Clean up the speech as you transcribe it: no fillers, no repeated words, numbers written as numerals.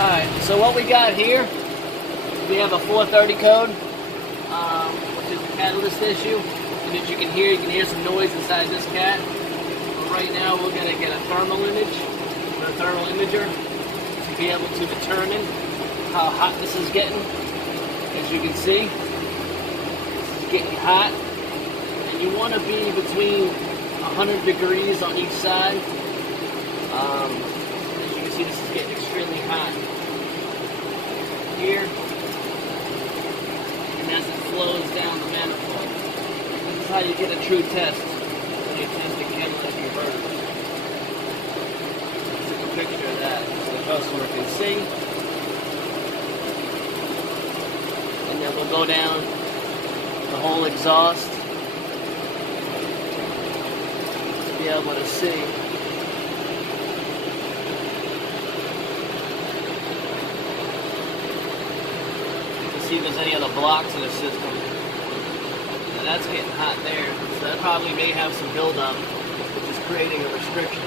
Alright, so what we got here, we have a 430 code, which is a catalyst issue. And as you can hear some noise inside this cat. But right now we're going to get a thermal image, with a thermal imager, to be able to determine how hot this is getting. As you can see, this is getting hot. And you want to be between 100 degrees on each side. As you can see, this is getting extremely hot here, and as it flows down the manifold. This is how you get a true test when you test a catalytic converter. I took a picture of that so the customer can see. And then we'll go down the whole exhaust to be able to see. See if there's any other blocks in the system. Now that's getting hot there, so that probably may have some buildup, which is creating a restriction.